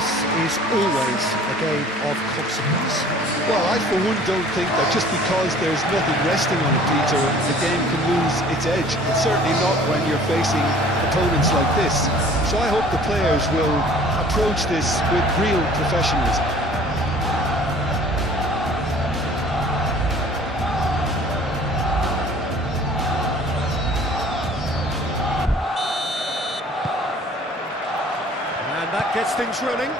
This is always a game of consequence. Well, I for one don't think that just because there's nothing resting on it, Peter, the game can lose its edge. It's certainly not when you're facing opponents like this. So I hope the players will approach this with real professionalism. That gets things running.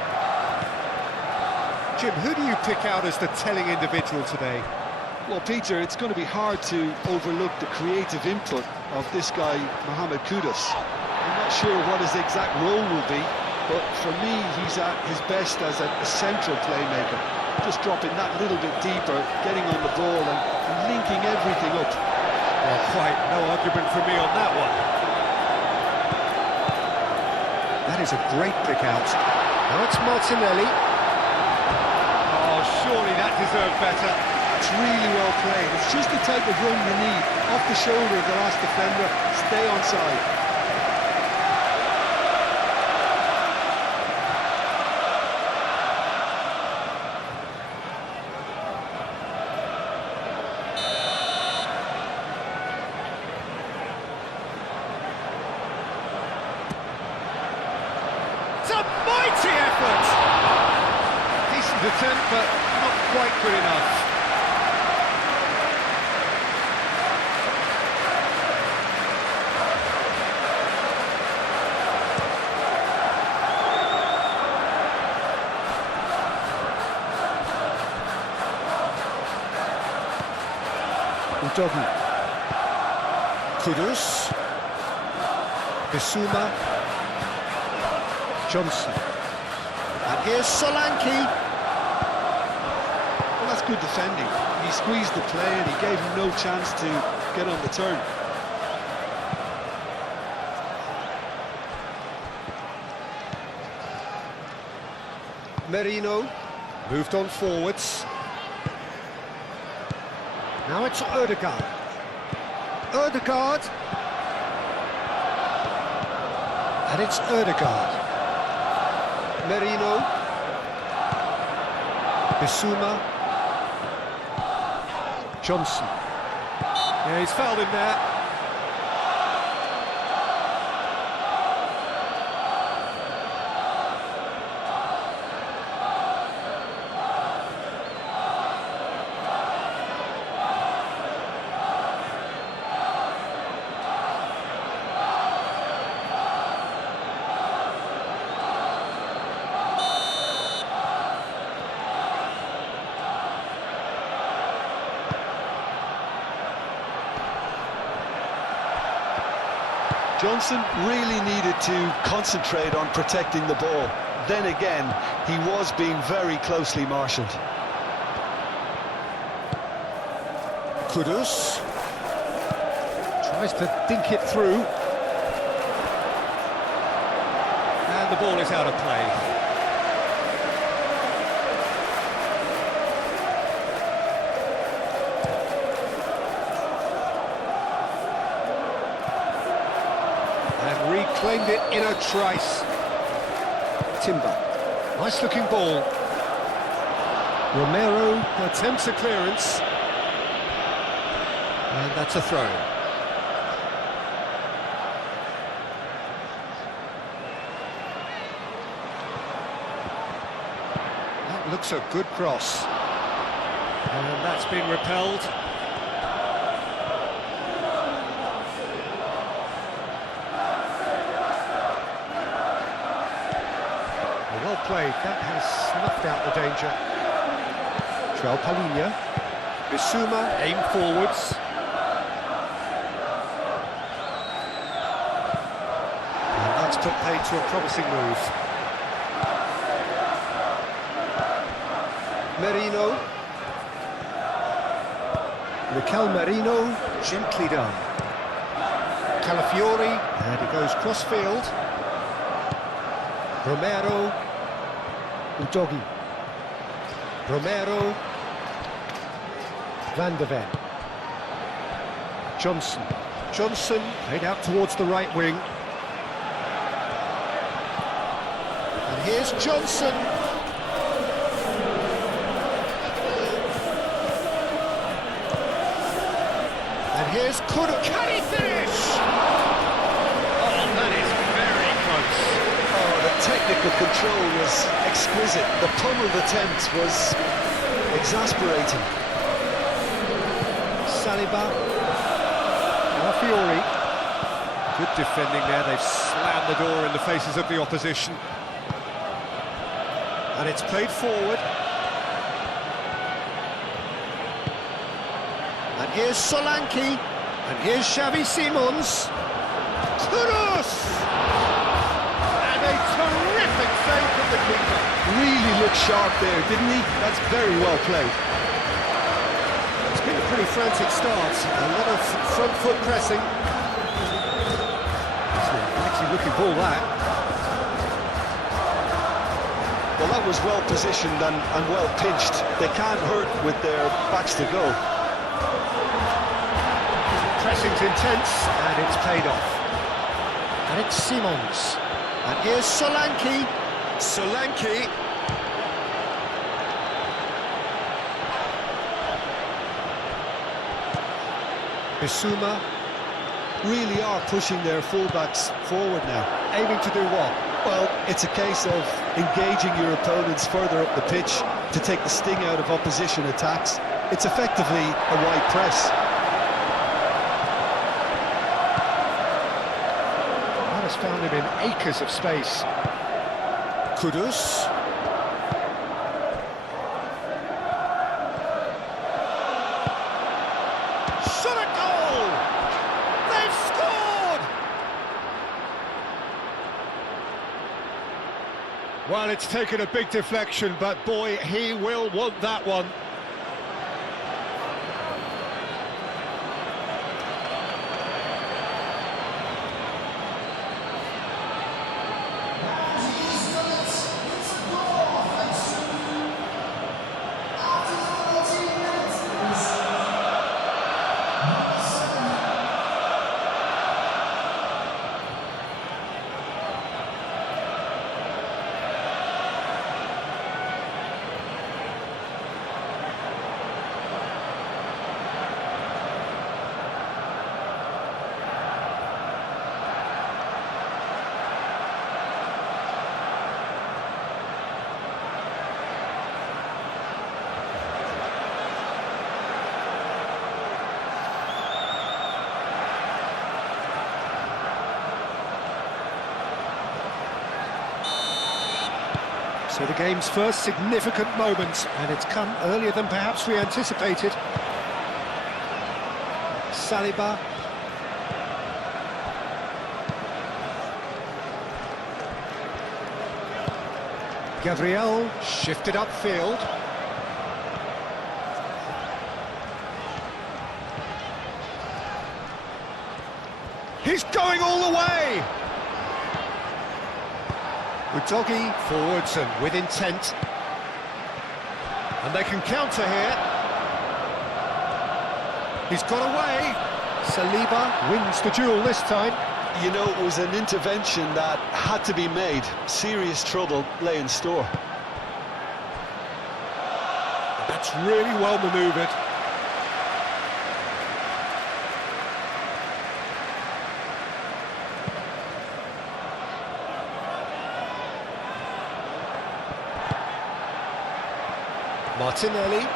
Jim, who do you pick out as the telling individual today? Well, Peter, it's going to be hard to overlook the creative input of this guy, Mohamed Kudus. I'm not sure what his exact role will be, but for me, he's at his best as a central playmaker. Just dropping that little bit deeper, getting on the ball and linking everything up. Well, quite no argument for me on that one. That is a great pick out. Now it's Martinelli. Oh, surely that deserved better. It's really well played. It's just the type of run you need. Off the shoulder of the last defender, stay onside. It's a mighty effort! Decent attempt, but not quite good enough. Ledague. Kudus. Bissouma. Johnson. And here's Solanke. Well, that's good defending. He squeezed the play and he gave him no chance to get on the turn. Merino moved on forwards. Now it's Odegaard. Odegaard. And it's Odegaard. Merino. Bissouma. Johnson. Yeah, he's fouled him there. Johnson really needed to concentrate on protecting the ball. Then again, he was being very closely marshalled. Kudus tries to dink it through. And the ball is out of play. Reclaimed it in a trice. Timber. Nice looking ball. Romero attempts a clearance. And that's a throw. That looks a good cross. And that's been repelled. Well played, that has snuffed out the danger. Joel Palinha. Bissouma, aim forwards. And that's put paid to a promising move. Merino. Mikel Merino, gently done. Calafiori, and he goes cross-field. Romero. Ledague. Romero. Van de Ven. Johnson. Johnson played out towards the right wing. And here's Johnson. And here's Kudus. Can he finish? Oh, that is very close. Oh, the technical control was exquisite. The pummeled attempt was exasperating. Saliba. Fiori. Good defending there. They've slammed the door in the faces of the opposition. And it's played forward. And here's Solanke. And here's Xavi Simons. Kudus! And a terrific save from the keeper. Really looked sharp there, didn't he? That's very well played. It's been a pretty frantic start. A lot of front foot pressing. Actually looking ball that. Well, that was well positioned and well pinched. They can't hurt with their backs to go. Pressing's intense, and it's paid off. And it's Simons. And here's Solanke. Solanke. Bissouma. Really are pushing their fullbacks forward now. Aiming to do what? Well, it's a case of engaging your opponents further up the pitch to take the sting out of opposition attacks. It's effectively a wide press. That has found him in acres of space. Kudus. Shot a goal! They've scored! Well, it's taken a big deflection, but boy, he will want that one. So the game's first significant moment, and it's come earlier than perhaps we anticipated. Saliba. Gabriel shifted upfield. He's going all the way! Ledague forwards and with intent. And they can counter here. He's got away. Saliba wins the duel this time. You know, it was an intervention that had to be made. Serious trouble lay in store. That's really well manoeuvred. Martinelli.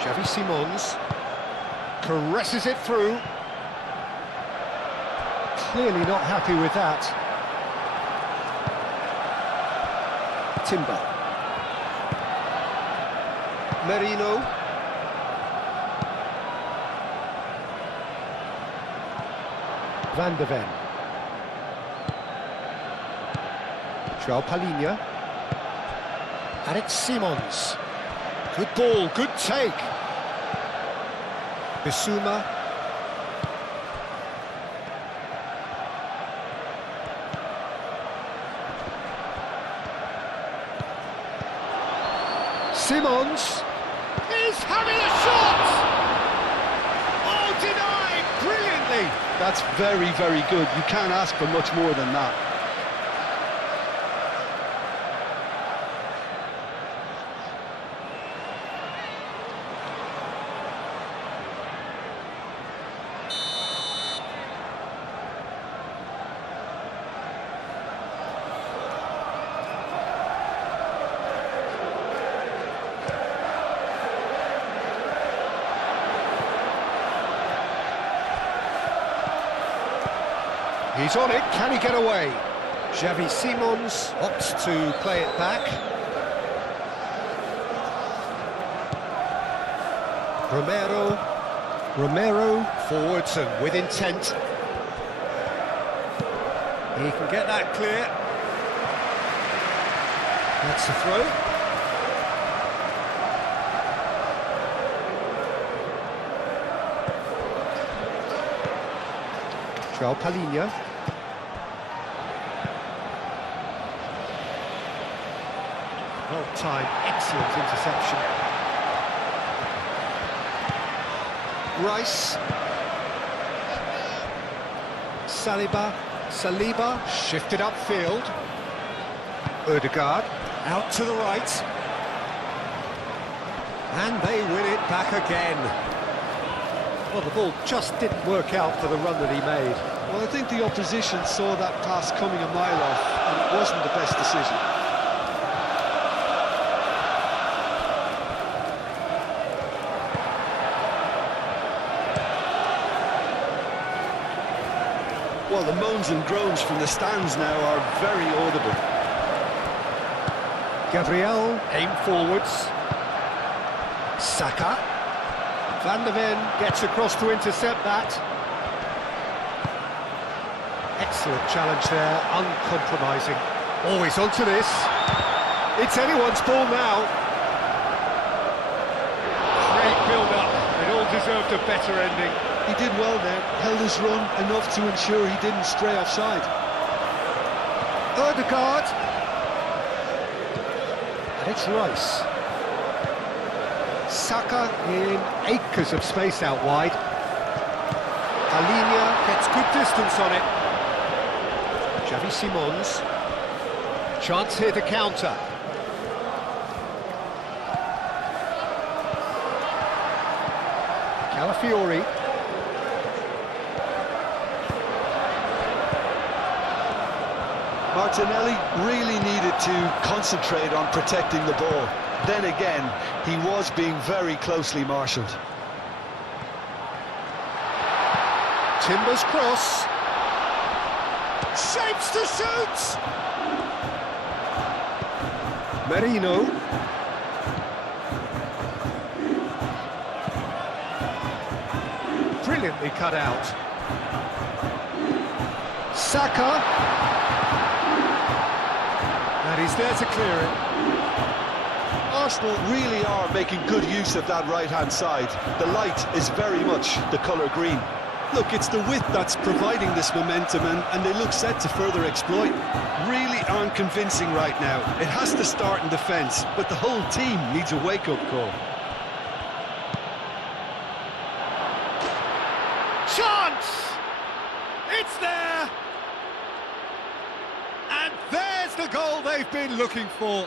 Xavi Simons caresses it through. Clearly not happy with that. Timber. Merino. Van de Ven. Palhinha. And it's Simons. Good ball, good take. Bissouma. Simons is having a shot! Oh, denied brilliantly! That's very, very good. You can't ask for much more than that. He's on it, can he get away? Xavi Simons opts to play it back. Romero forwards and with intent. He can get that clear. That's the throw. João Palhinha. Well-timed, excellent interception. Rice. Saliba, shifted upfield. Odegaard, out to the right. And they win it back again. Well, the ball just didn't work out for the run that he made. Well, I think the opposition saw that pass coming a mile off, and it wasn't the best decision. Well, the moans and groans from the stands now are very audible. Gabriel, aim forwards. Saka. Van der Ven gets across to intercept that. Excellent challenge there, uncompromising. Always onto this. It's anyone's ball now. Great build-up. It all deserved a better ending. He did well there, held his run enough to ensure he didn't stray offside. Odegaard. And it's Rice. Saka in acres of space out wide. Palhinha gets good distance on it. Xavi Simons. Chance here to counter. Calafiori. Martinelli really needed to concentrate on protecting the ball. Then again, he was being very closely marshalled. Timbers cross. Shapes to shoot! Merino. Brilliantly cut out. Saka. And he's there to clear it. Arsenal really are making good use of that right-hand side. The light is very much the colour green. Look, it's the width that's providing this momentum, and they look set to further exploit. Really aren't convincing right now. It has to start in defence, but the whole team needs a wake-up call. Chance! It's there! And there's the goal they've been looking for.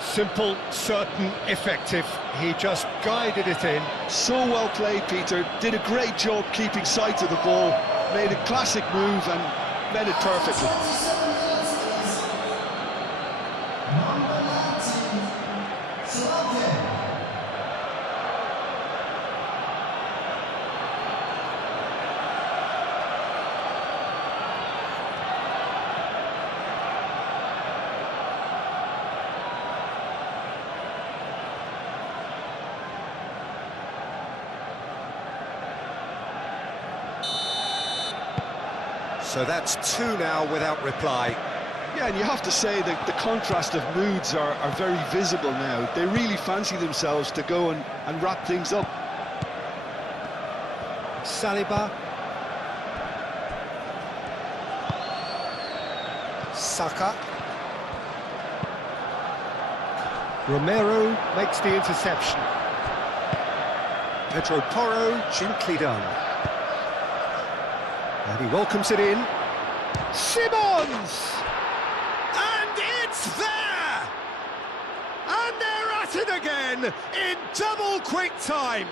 Simple, certain, effective. He just guided it in. So well played, Peter. Did a great job keeping sight of the ball. Made a classic move and made it perfectly. So that's two now without reply. Yeah, and you have to say that the contrast of moods are very visible now. They really fancy themselves to go and wrap things up. Saliba. Saka. Romero makes the interception. Pedro Porro, gently done. And he welcomes it in. Simons! And it's there! And they're at it again in double quick time.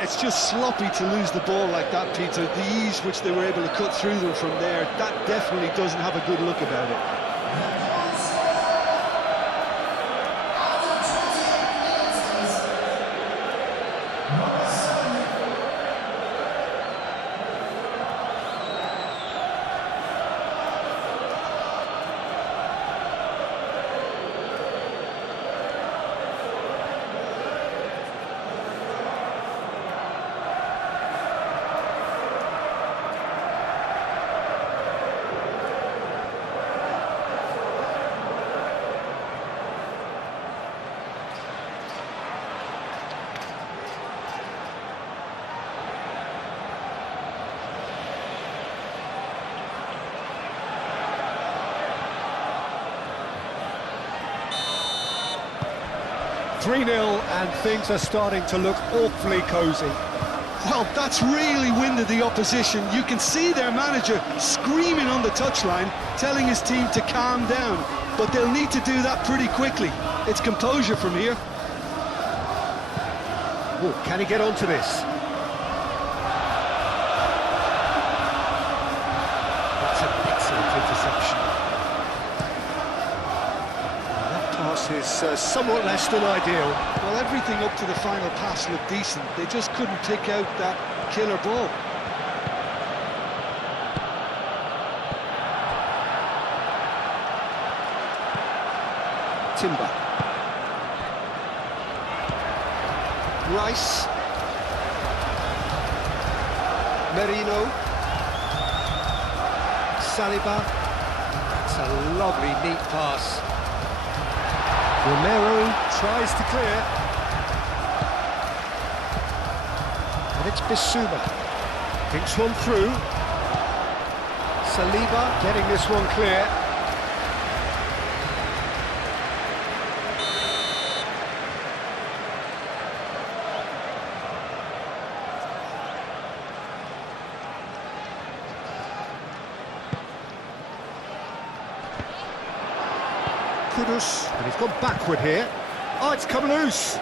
It's just sloppy to lose the ball like that, Peter. The ease which they were able to cut through them from there, that definitely doesn't have a good look about it. 3-0 and things are starting to look awfully cosy. Well, that's really winded the opposition. You can see their manager screaming on the touchline, telling his team to calm down. But they'll need to do that pretty quickly. It's composure from here. Oh, can he get onto this? That's an excellent interception. That pass is somewhat less than ideal. Well, everything up to the final pass looked decent. They just couldn't pick out that killer ball. Timber. Rice. Merino. Saliba. That's a lovely, neat pass. Romero tries to clear. And it's Bissouma. Thinks one through. Saliba getting this one clear. Kudus, and he's gone backward here. Oh, it's come loose.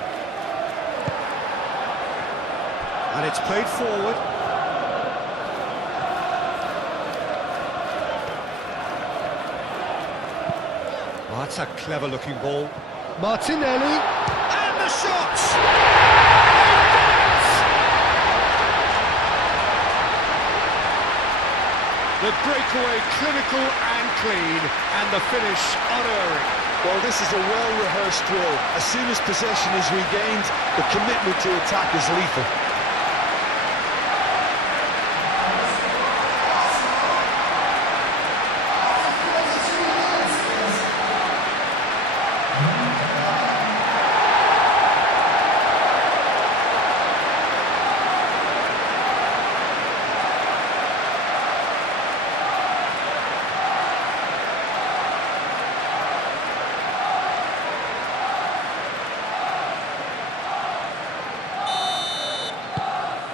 And it's played forward. Oh, that's a clever-looking ball. Martinelli, and the shot! The breakaway clinical and clean, and the finish unerring. Well, this is a well-rehearsed drill. As soon as possession is regained, the commitment to attack is lethal.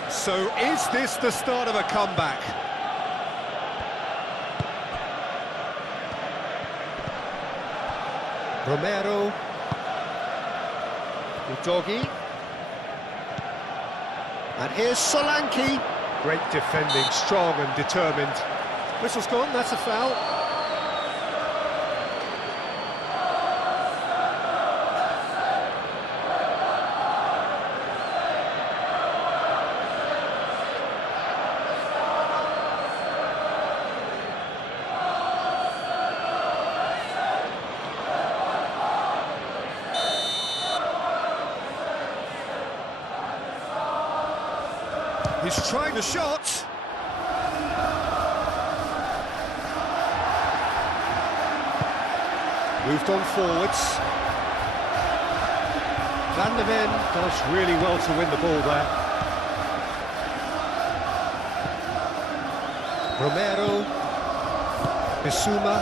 So is this the start of a comeback? Romero. Ledague. And here's Solanke. Great defending, strong and determined. Whistle's gone, that's a foul. He's trying the shot. Moved on forwards. Van der Ven does really well to win the ball there. Romero. Bissouma.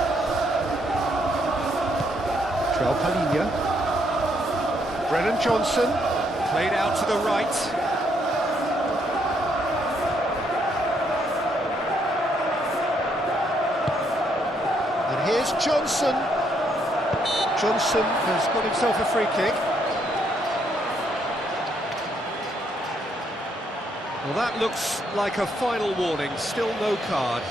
Palinha. Brennan Johnson, played out to the right. And here's Johnson. Johnson has got himself a free kick. Well, that looks like a final warning, still no card.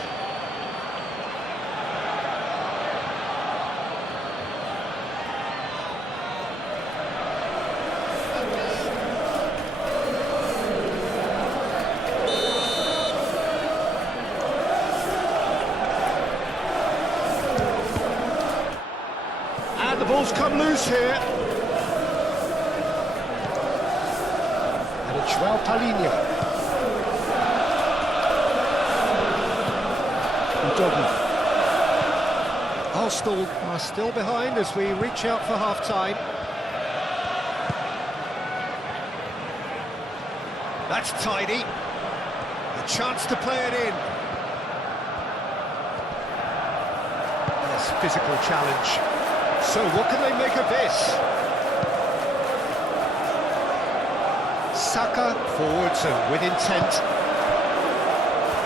And the ball's come loose here. And it's João Palhinha. Arsenal are still behind as we reach out for half-time. That's tidy. A chance to play it in. Yes, physical challenge. So what can they make of this? Saka forwards and with intent.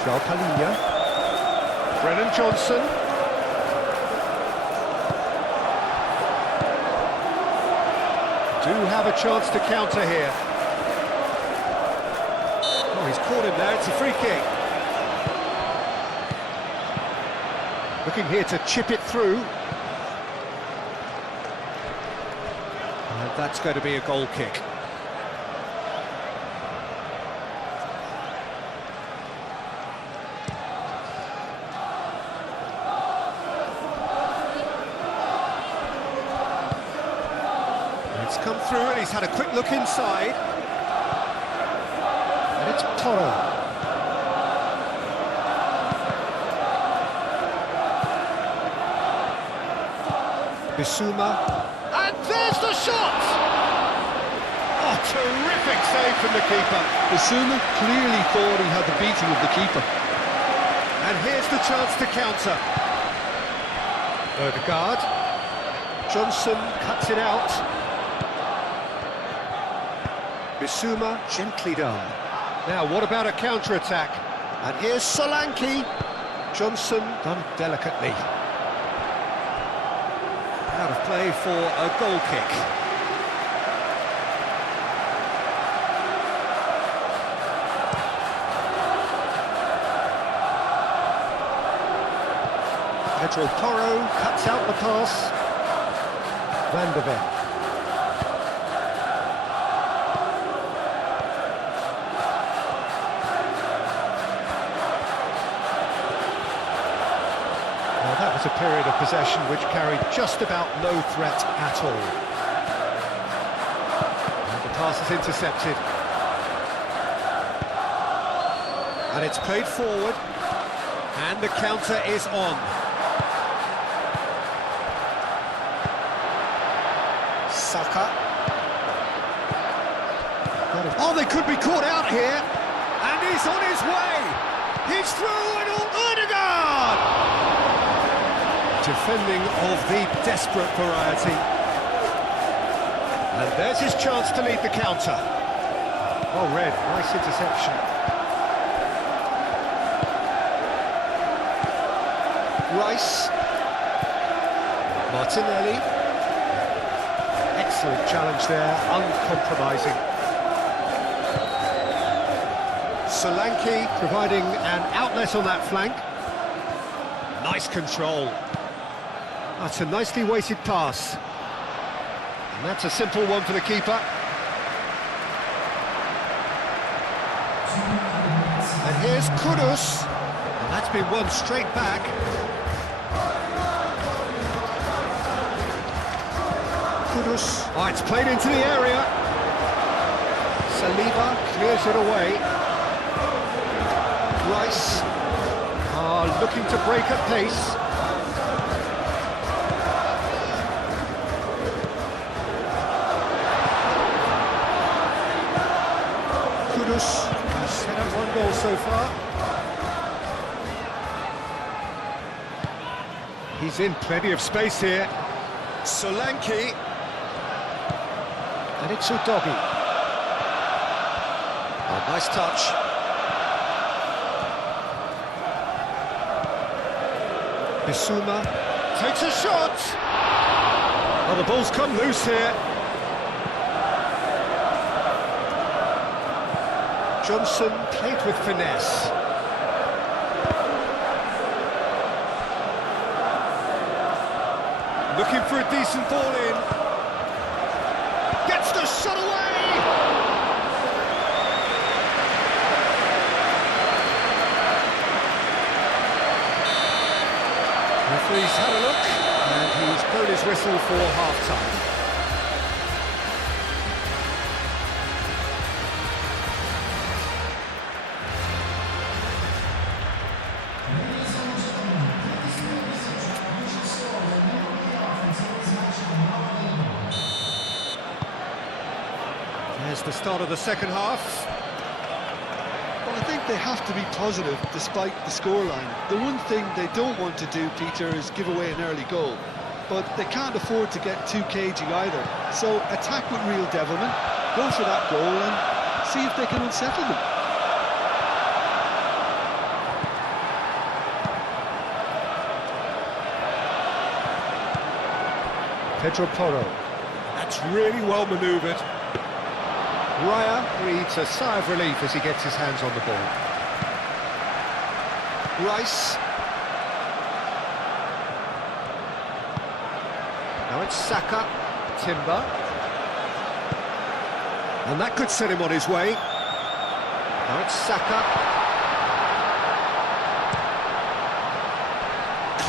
João Palhinha. Brennan Johnson. Do have a chance to counter here. Oh, he's caught him there, it's a free kick. Looking here to chip it through. And that's going to be a goal kick. It's come through and he's had a quick look inside. And it's Toro. Bissouma. And there's the shot! Oh, terrific save from the keeper. Bissouma clearly thought he had the beating of the keeper. And here's the chance to counter. Ledague. Johnson cuts it out. Bissouma, gently done. Now, what about a counter-attack? And here's Solanke. Johnson, done delicately. Out of play for a goal kick. Pedro Porro cuts out the pass. Van de Ven. That was a period of possession which carried just about no threat at all. And the pass is intercepted. And it's played forward. And the counter is on. Saka. Oh, they could be caught out here. And he's on his way. He's through and all. Ledague! Defending of the desperate variety. And there's his chance to lead the counter. Oh, Red, nice interception. Rice. Martinelli. Excellent challenge there, uncompromising. Solanke providing an outlet on that flank. Nice control. That's a nicely weighted pass. And that's a simple one for the keeper. And here's Kudus. And that's been won straight back. Kudus. Oh, it's played into the area. Saliba clears it away. Rice are looking to break at pace. Kudus has set up one goal so far. He's in plenty of space here. Solanke. And it's Udogi. Oh, nice touch. Bissouma takes a shot! Oh, the ball's come loose here. Johnson played with finesse. Looking for a decent ball in. Gets the shot away! Referee's had a look, and he's blown his whistle for half-time. There's the start of the second half. Well, I think they have to be positive despite the scoreline. The one thing they don't want to do, Peter, is give away an early goal. But they can't afford to get too cagey either. So attack with real devilment, go for that goal and see if they can unsettle them. Pedro Porro. That's really well manoeuvred. Raya breathes a sigh of relief as he gets his hands on the ball. Rice. Now it's Saka. Timber. And that could set him on his way. Now it's Saka.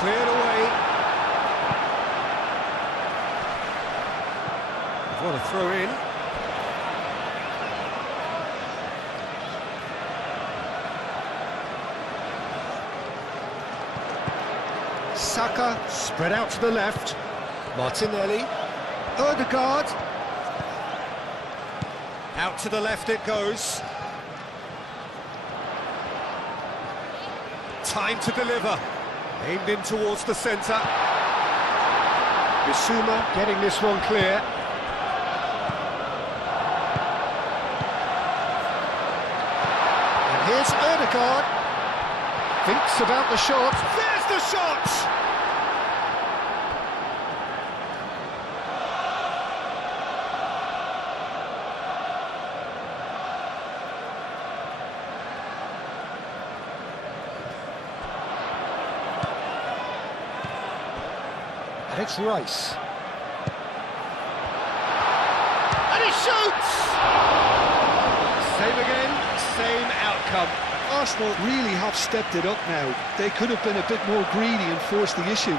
Cleared away. What a throw in. Saka spread out to the left. Martinelli. Odegaard. Out to the left it goes. Time to deliver. Aimed in towards the centre. Bissouma getting this one clear. And here's Odegaard. Thinks about the shot. There's the shot! And it's Rice. And he shoots! Same again, same outcome. Arsenal really have stepped it up now. They could have been a bit more greedy and forced the issue.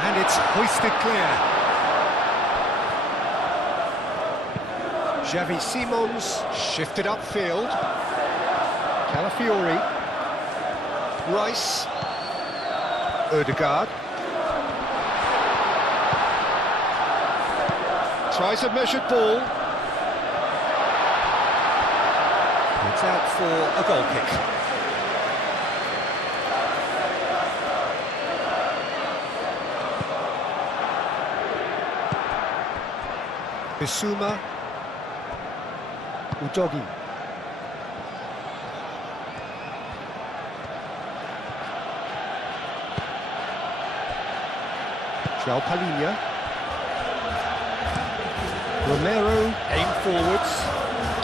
And it's hoisted clear. Xavi Simons shifted upfield. Calafiori. Rice. Odegaard. Tries a measured ball. It's out for a goal kick. Bissouma. Udogi. João Palhinha. Romero aimed forwards.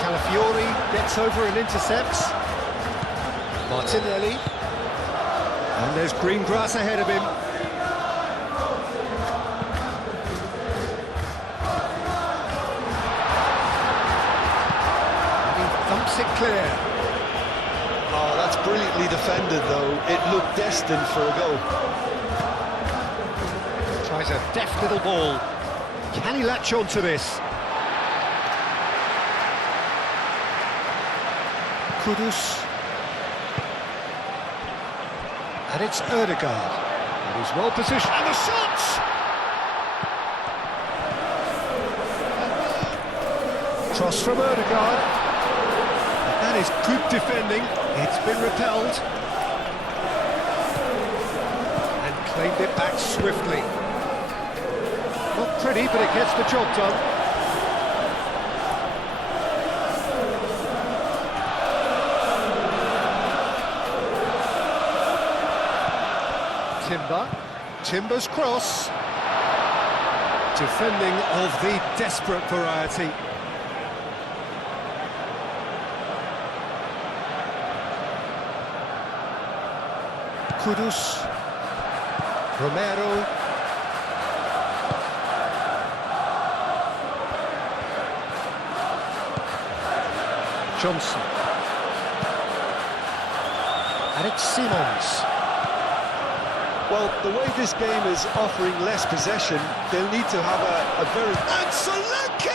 Calafiori gets over and intercepts. Martinelli. And there's green grass ahead of him. Thumps it clear. Oh, that's brilliantly defended, though. It looked destined for a goal. Tries a deft little ball. Can he latch on to this? Kudus. And it's Erdegaard. And he's well positioned. And the shots! Cross from Erdegaard. That is good defending. It's been repelled. And claimed it back swiftly. Not pretty, but it gets the job done. Timber's cross. Defending of the desperate variety. Kudus. Romero. Johnson. And it's Simons. Well, the way this game is offering less possession, they'll need to have a very... And Solanke!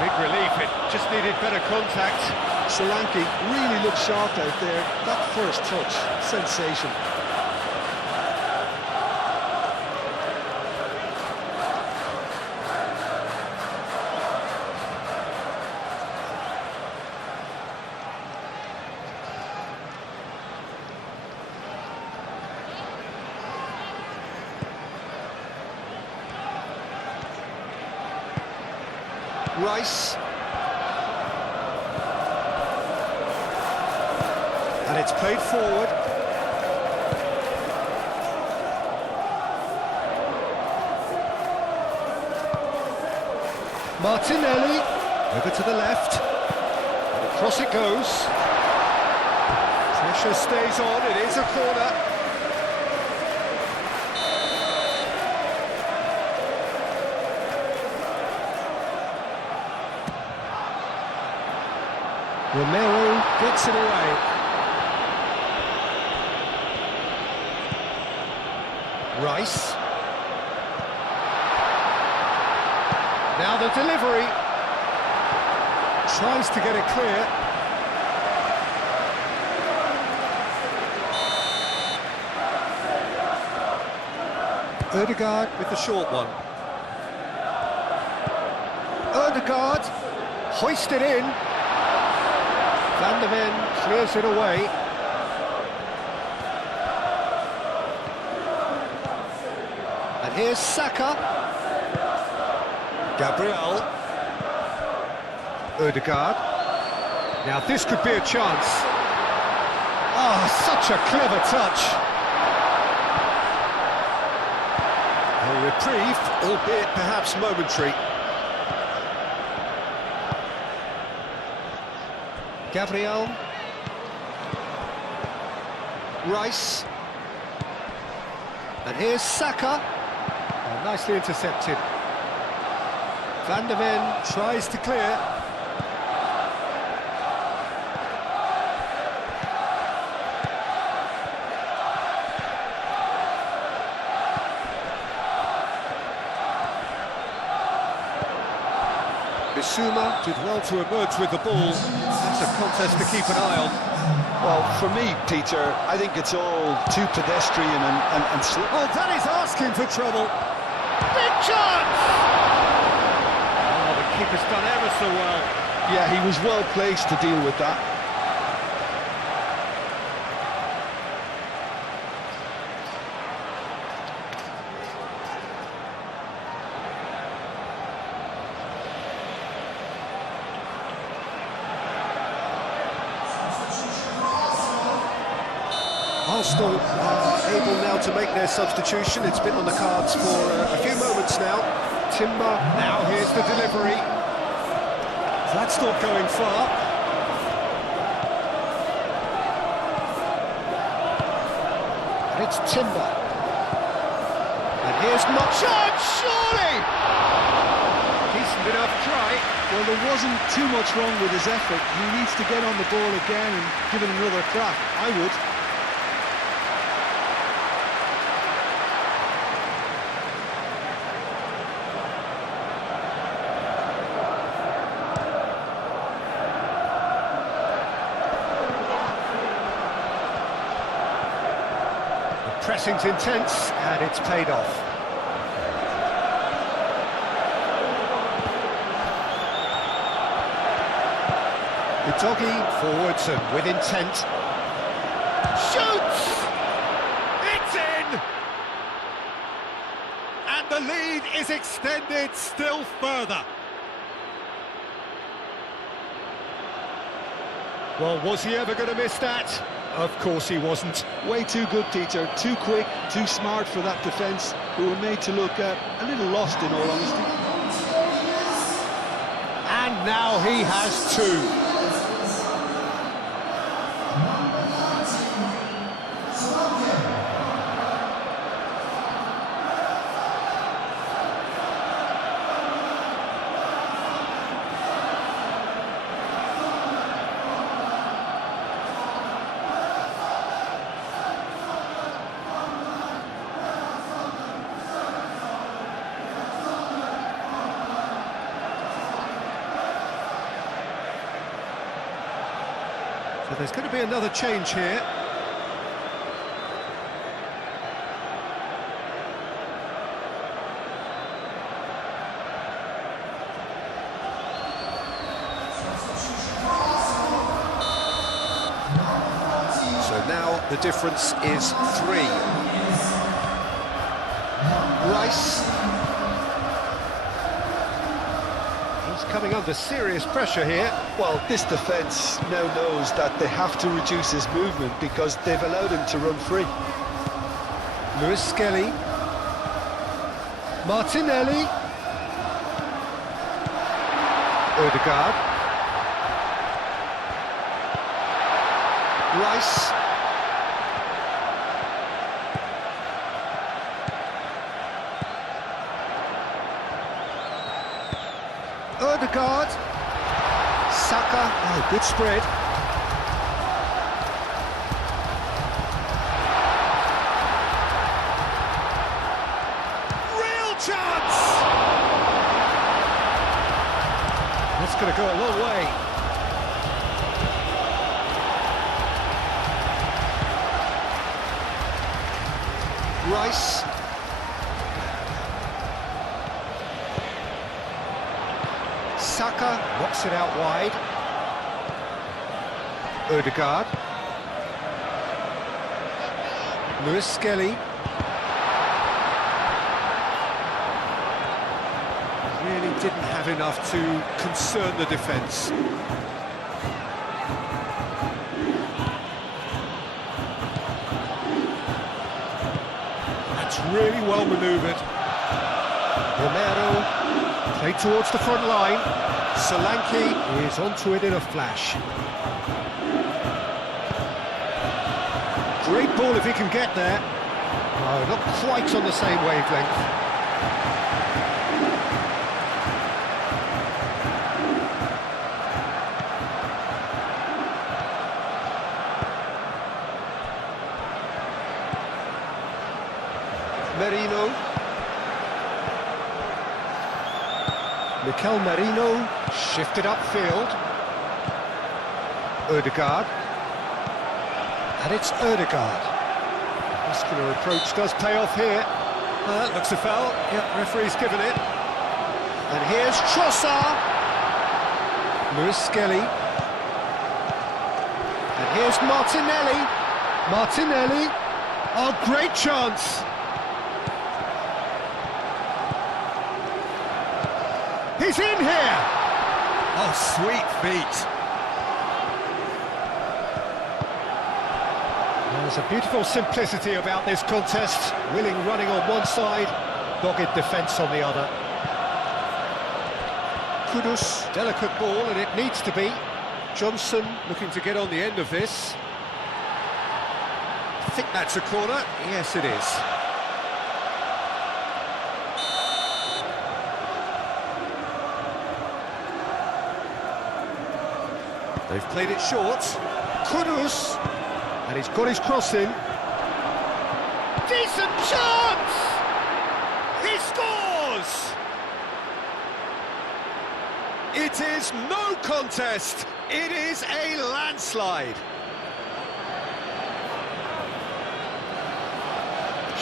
Big relief, it just needed better contact. Solanke really looked sharp out there. That first touch, sensation. Rice. And it's played forward. Martinelli. Over to the left. And across it goes. Pressure stays on. It is a corner. Romero gets it away. Rice. Now the delivery. Tries to get it clear. Erdegaard with the short one. Erdegaard hoisted in. Van der Ven clears it away. And here's Saka. Gabriel. Erdegaard. Now this could be a chance. Oh, such a clever touch. A reprieve, albeit perhaps momentary. Gabriel. Rice. And here's Saka. Oh, nicely intercepted. Van der Ven tries to clear. Bissouma did well to emerge with the ball. That's a contest to keep an eye on. Well, for me, Peter, I think it's all too pedestrian and slow. Oh, that is asking for trouble. Big chance! Oh, the keeper's done ever so well. Yeah, he was well placed to deal with that. Arsenal are able now to make their substitution. It's been on the cards for a few moments now. Timber, now here's the delivery. That's not going far. And it's Timber. And here's Chance, surely! Decent enough try. Well, there wasn't too much wrong with his effort. He needs to get on the ball again and give it another crack. I would. The pressing's intense, and it's paid off. Ledague forwards and with intent. Shoots! It's in! And the lead is extended still further. Well, was he ever going to miss that? Of course he wasn't. Way too good, Peter. Too quick, too smart for that defence, who were made to look a little lost, in all honesty. And now he has two. So there's going to be another change here. So now the difference is 3. Rice. He's coming under serious pressure here. Well, this defence now knows that they have to reduce his movement because they've allowed him to run free. Lewis Skelly. Martinelli. Odegaard. Rice. Odegaard. Saka. Oh, good spread. Real chance! That's going to go a long way. Rice. Saka knocks it out wide. Odegaard. Lewis Skelly. Really didn't have enough to concern the defence. That's really well manoeuvred. Romero. Played towards the front line. Solanke is onto it in a flash. Great ball if he can get there. No, not quite on the same wavelength. Merino. Mikel Merino shifted upfield. Odegaard. And it's Odegaard. Muscular approach does pay off here. Looks a foul. Yep, referee's given it. And here's Trossard. Lewis Skelly. And here's Martinelli. Martinelli. Oh, great chance. He's in here! Oh, sweet feet. There's a beautiful simplicity about this contest. Willing running on one side, dogged defence on the other. Kudus, delicate ball, and it needs to be. Johnson looking to get on the end of this. I think that's a corner. Yes, it is. They've played it short. Kudus! And he's got his cross in. Decent chance! He scores! It is no contest. It is a landslide.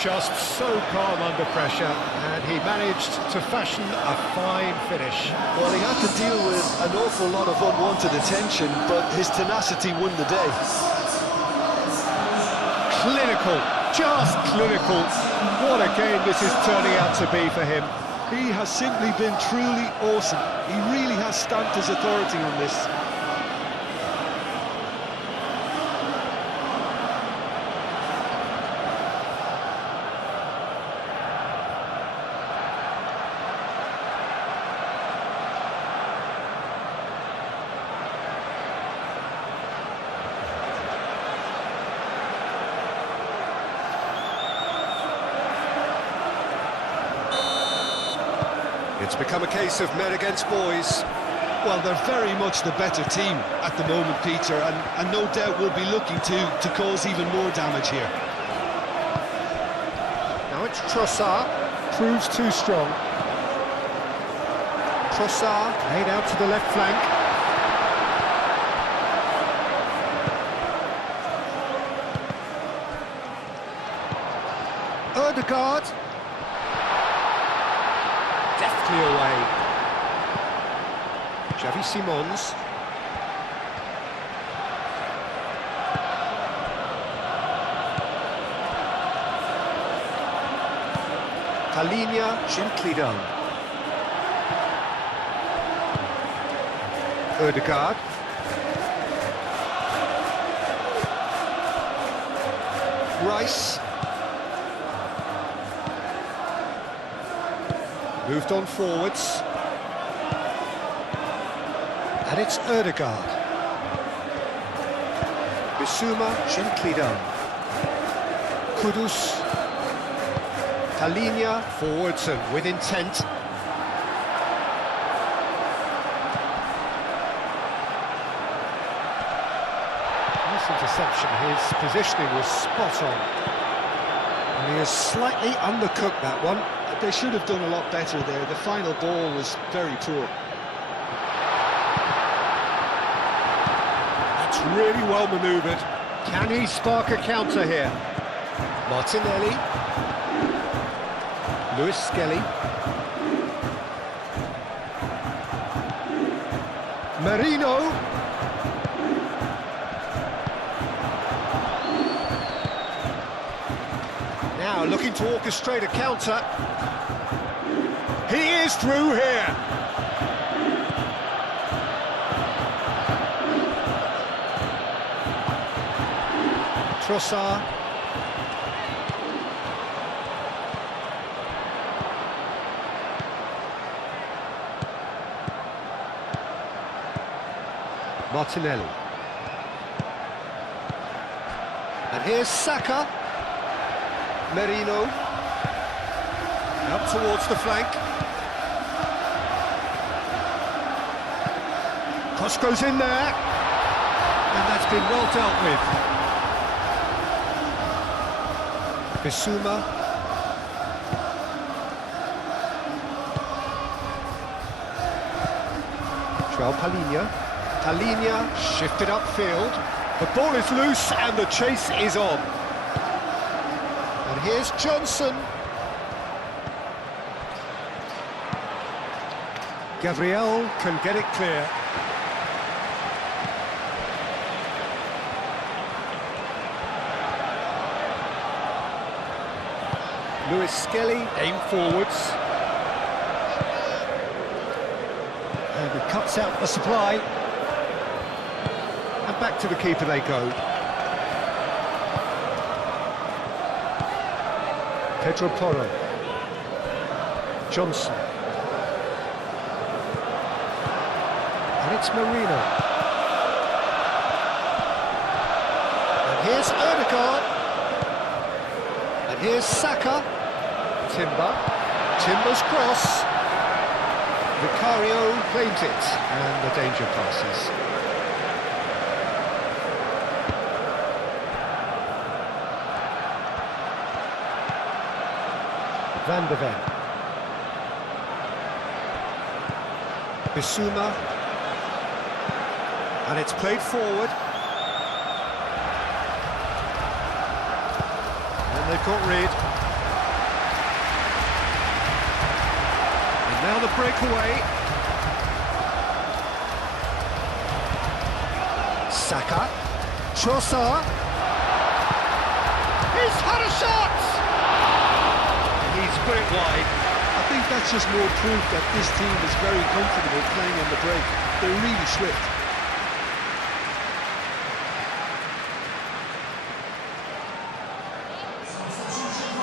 Just so calm under pressure, and he managed to fashion a fine finish. Well, he had to deal with an awful lot of unwanted attention, but his tenacity won the day. Clinical, just clinical. What a game this is turning out to be for him. He has simply been truly awesome. He really has stamped his authority on this. It's become a case of men against boys. Well, they're very much the better team at the moment, Peter, and no doubt will be looking to cause even more damage here. Now it's Trossard, proves too strong. Trossard, laid out to the left flank. Ledague. Deftly away. Xavi Simons. Talinia, gently done. Ledague. Rice. Moved on forwards. And it's Ledague. Bissouma, gently done. Kudus. Talinia, forwards and with intent. Nice interception, his positioning was spot on. And he has slightly undercooked that one. They should have done a lot better there. The final ball was very poor. That's really well manoeuvred. Can he spark a counter here? Martinelli. Lewis Skelly. Marino. Now looking to orchestrate a counter. He is through here. Trossard. Martinelli. And here's Saka. Merino. Up towards the flank. Cross goes in there. And that's been well dealt with. Bissouma. Joao Palhinha. Palhinha shifted upfield. The ball is loose and the chase is on. And here's Johnson. Gabriel can get it clear. Lewis Skelly, aim forwards. And he cuts out the supply. And back to the keeper they go. Pedro Porro. Johnson. And it's Marino. And here's Ledague. And here's Saka. Timber. Timber's cross. Vicario claims it. And the danger passes. Van de Ven. Bissouma. And it's played forward. And they've got rid. Now the breakaway. Saka. Trossard. He's had a shot! He's put it wide. I think that's just more proof that this team is very comfortable playing on the break. They're really swift.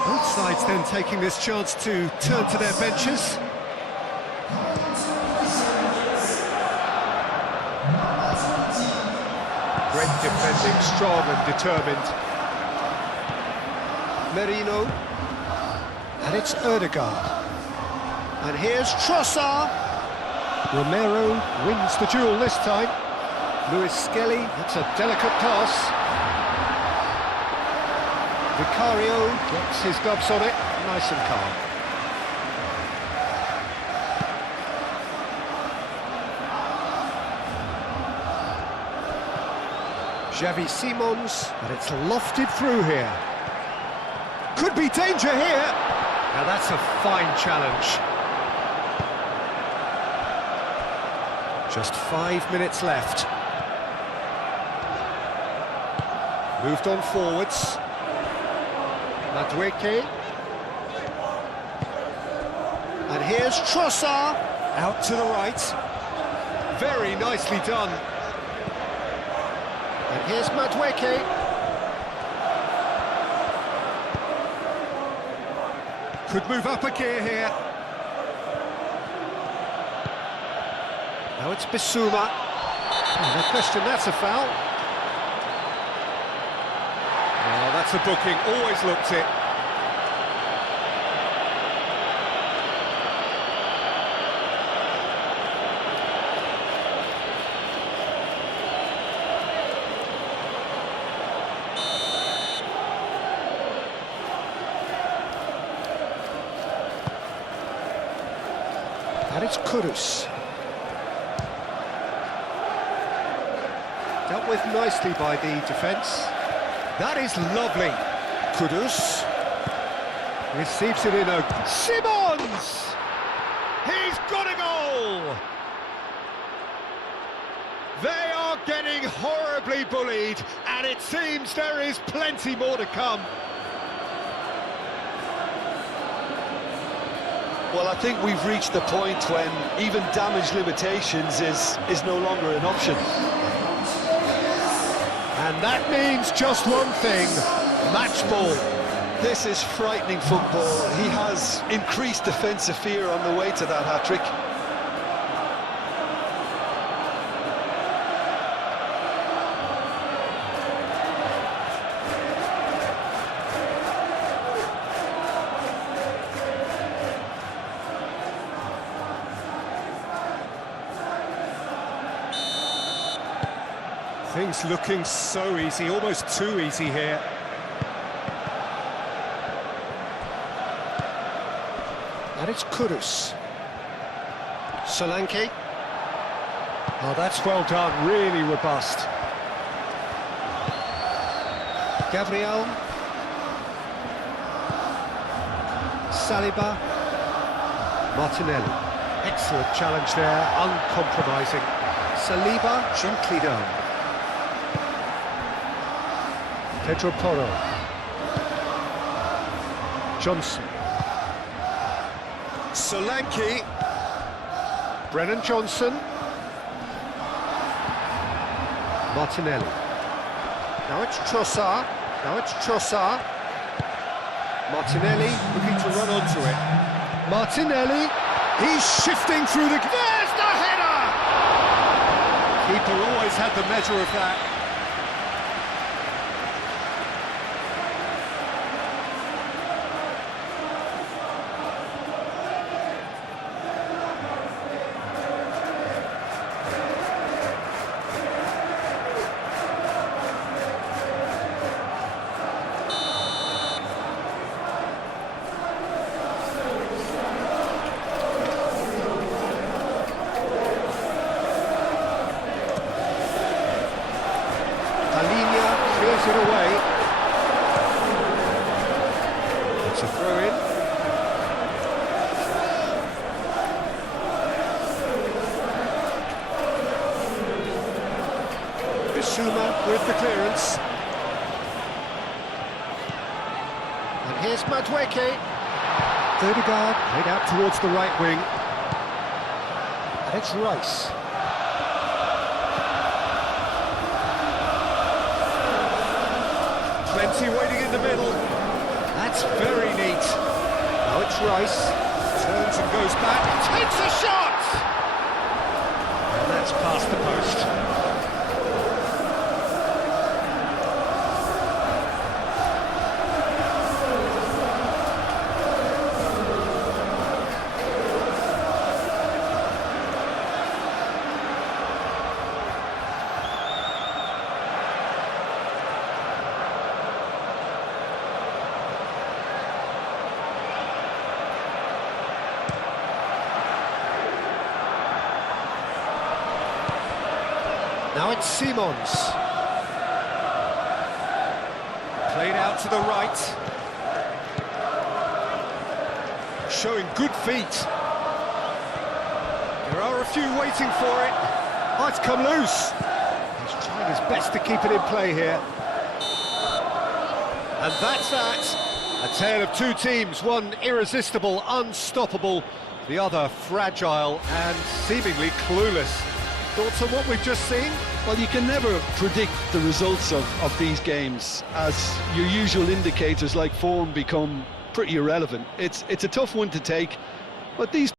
Both sides then taking this chance to turn to their benches. Great defending, strong and determined. Merino. And it's Erdegaard. And here's Trossard. Romero wins the duel this time. Lewis Skelly, that's a delicate pass. Vicario gets his gloves on it, nice and calm. Xavi Simons, but it's lofted through here. Could be danger here. Now that's a fine challenge. Just 5 minutes left. Moved on forwards. Madueke. And here's Trossard. Out to the right. Very nicely done. And here's Madueke. Could move up a gear here. Now it's Bissouma. Oh, no question, that's a foul. Oh, that's a booking, always looked it. And it's Kudus. Dealt with nicely by the defence. That is lovely. Kudus receives it in a... Simons! He's got a goal! They are getting horribly bullied, and it seems there is plenty more to come. Well, I think we've reached the point when even damage limitations is no longer an option. And that means just one thing, match ball. This is frightening football. He has increased defensive fear on the way to that hat-trick. Things looking so easy, almost too easy here. And it's Kudus. Solanke. Oh, that's well done, really robust. Gabriel. Saliba. Martinelli. Excellent challenge there, uncompromising. Saliba, gently done. Pedro Porro. Johnson. Solanke. Brennan Johnson. Martinelli. Now it's Trossard. Martinelli looking to run onto it. Martinelli. He's shifting through the... There's the header! Keeper always had the measure of that. Clears it away. It's a throw-in. the clearance. And here's Madueke. Ledague played out towards the right wing. And it's Rice. Plenty waiting in the middle. That's very neat. Now it's Rice. Turns and goes back. Takes a shot! And that's past the post. Now it's Simons. Played out to the right. Showing good feet. There are a few waiting for it. Oh, it's come loose. He's trying his best to keep it in play here. And that's that. A tale of two teams, one irresistible, unstoppable, the other fragile and seemingly clueless. Thoughts on what we've just seen? Well, you can never predict the results of these games, as your usual indicators like form become pretty irrelevant. It's a tough one to take, but these